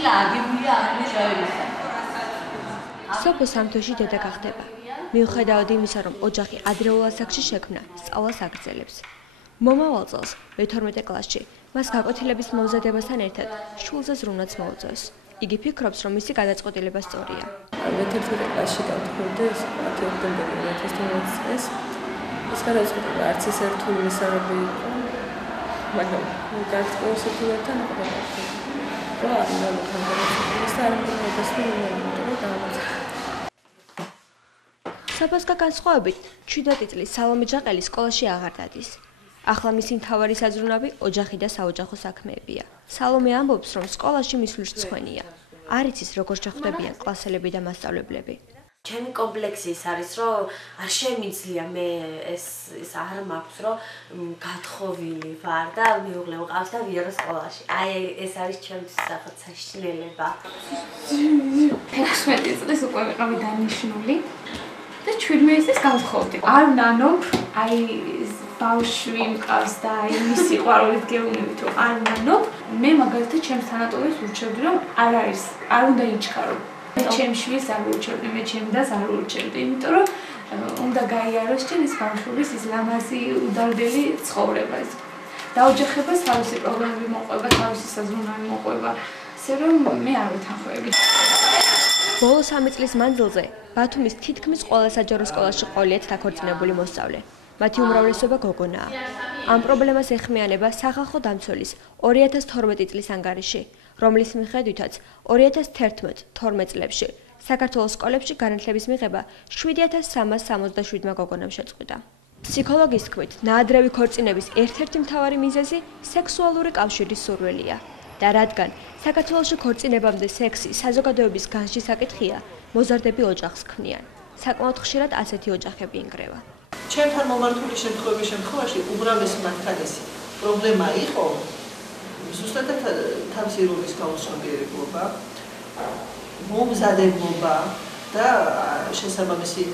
ყოფილა აგებულია ამის რაიონიდან. სოფო სამთოში დედა გახდება. მიუხედავად იმისა, რომ ოჯახი ადრეულ ასაკში შექმნა, სწავლას აგრძელებს. მომავალ წელს, მე-12 კლასში, მას გაკვეთილების მომზადებასთან ერთად შვილზე ზრუნვაც მოუწევს. იგი ფიქრობს, რომ მისი გადაწყვეტილება სწორია. მე-11 კლასში გავთხოვდი 10 ოქტომბერი 2012 წელს. ეს გადაწყვეტილება არც ისე რთული მისაღები იყო, მაგრამ გადაწყვეტილებთან ყოფილა. რა არის საბაზგა განსხვავებით, 17 წლის სალომე ჯაყელი სკოლაში აღარ დადის. ახლა მისი მთავარი საზრუნავი ოჯახი და საოჯახო საქმეებია. სალომე ამბობს, რომ სკოლაში მისვლის რცხვენია. არ იცის, როგორ შეხვდებიან კლასელები და მასწავლებლები. ჩემი კომპლექსი ის არის, რომ არ შემიძლია მე ეს არ მაქვს, რომ გათხოვილი ვარ და მეუღლე მყავს და ვიარო სკოლაში. აი ეს არის ჩემთვის რაღაც საშინელება. 16 წლის უკვე ვიყავი დანიშნული და 17 წლის გავთხოვდი. არ ნანობ, აი ბავშვი მყავს და აი მის სიყვარულით გეუბნებით, რომ არ ნანობ, მე მაგალითად ჩემს თანატოლებს ურჩევდი, რომ არ უნდა იჩქარო. ჩემ შვილს არ ურჩევდი, მე ჩემ დას არ ურჩევდი, იმიტომ რომ უნდა გაიაროს ჩემ ის ბავშვის ის ლამაზი უდარდელი ცხოვრება. დაოჯახებას თავისი პრობლემები მოყვება, თავისი საზრუნავი მოყვება, ასე რომ მე არ ვეთანხმები. ბოლო 3 წლის მანძილზე ბათუმის თითქმის ყველა საჯარო სკოლაში ყოლიათ დაქორწინებული მოსწავლე. მათი უმრავლესობა გოგონაა. ამ პრობლემას ეხმიანება სახალხო დამცველის 2012 წლის ანგარიში, რომლის მიხედვითაც 2011-12 წლებში საქართველოს სკოლებში განათლების მიღება 7367 გოგონამ შეწყვიტა. ფსიქოლოგის თქმით, ნაადრევი ქორწინების ერთ-ერთი მთავარი მიზეზი სექსუალური კავშირის სურვილია და რადგან საქართველოში ქორწინებამდე სექსი საზოგადოების განსჯის საკითხია, მოზარდები ოჯახს ქმნიან. საკმაოდ ხშირად ასეთი ოჯახები ინგრევა. ჩემთან მომართული შემთხვევაში უბრალესი მათგანისი პრობლემა იყო ზუსტად თავისი როლის გაუცნობიერებლობა, მომზადებობა და შესაბამისი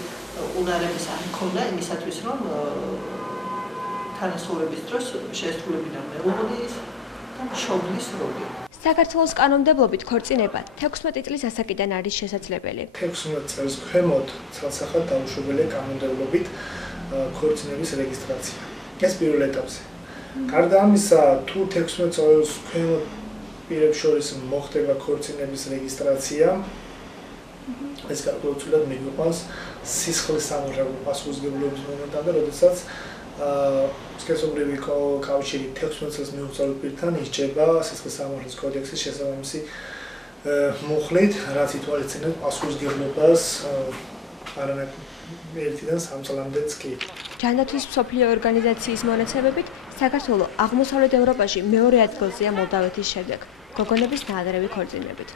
უნარების არ მქონდა იმისათვის, რომ თანასწორობის დროს შეესრულებინა მეუღლის და მშობლის როლი. საქართველოს კანონმდებლობით ქორწინება 16 წლის ასაკიდან არის შესაძლებელი. 16 წელს ქვემოთ ცალსახად დაუშვებელია კანონმდებლობით ქორწინების რეგისტრაცია. ეს პირველ ეტაპზე. გარდა ამისა, თუ 16 წელს ქვემოთ პირებს შორის მოხდება ქორწინების რეგისტრაცია, ეს გარკვეულწილად მიგვიყვანს სისხლის სამოჟაგო პასუხისმგებლობის მომენტამდე, როდესაც სქესობრივი კავშირი 16 წელს მიუწვეულ პირთან ისჯება სისხლის სამოჟაგოს კოდექსის შესაბამისი მუხლით, რაც ითვალისწინებს პასუხისმგებლობას არანაირ 1-დან 3 წლამდეც კი. ჯანდაცვის მსოფლიო ორგანიზაციის მონაცემებით, საქართველო აღმოსავლეთ ევროპაში მეორე ადგილზეა მოლდავეთის შემდეგ, გოგონების ნაადრევი ქორწინებით.